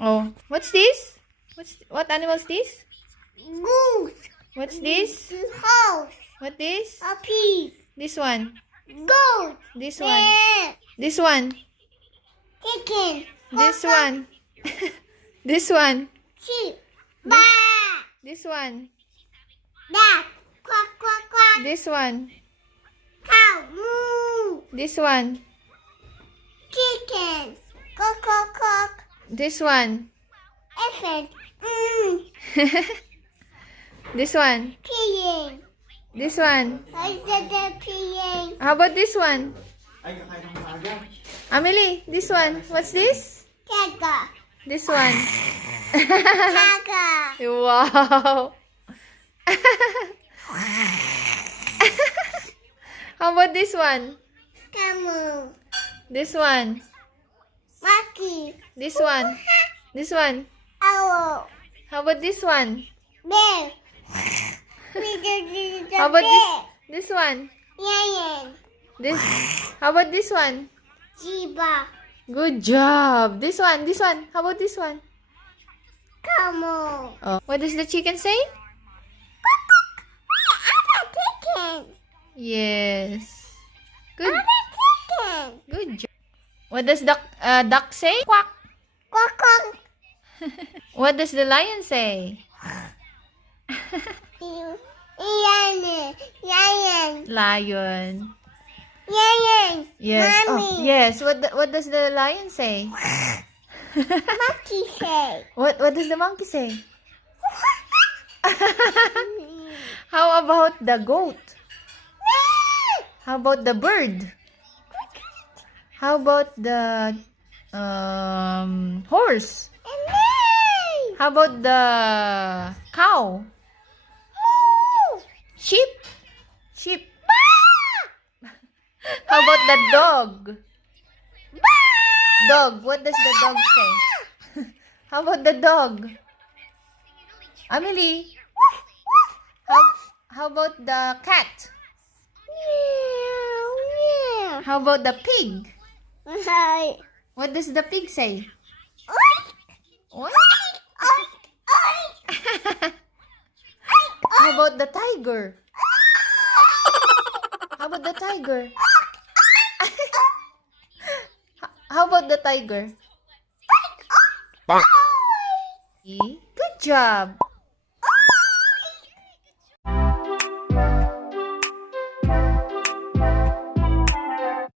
Oh, what's this? What animal is this? Goose. What's this? House. What this? A pig. This one. Goat. This one. Bear. This one. Chicken. This one. This one. Sheep. Bat. This one. Duck. Quack, quack, quack. This one. Cow. Moo. This one. Chicken. Cock, cock, cock. This one. Elephant. This one. Peeing. This one. I said the peeing. How about this one? Amelie, this one. What's this? Tiger. This one. Tiger. Wow. How about this one? Camel. This one. Monkey. This one. This one. Owl. How about this one? Bear. How about this one? Lion. This. How about this one? Zebra. Good job. This one. This one. How about this one? Camel. Oh. What does the chicken say? I'm a chicken. Yes. Good. I'm a chicken. Good job. What does the duck say? Quack. Quack, quack. What does the lion say? Lion. Lion. Lion. Lion. Yes. Mommy. Oh, yes. What does the lion say? Monkey say. What does the monkey say? How about the goat? How about the bird? How about the horse? How about the cow? Sheep? Sheep. How about the dog? Dog. What does the dog say? How about the dog? Amelie? How about the cat? How about the pig? What does the pig say? What? How about the tiger? How about the tiger? How about the tiger? Good job.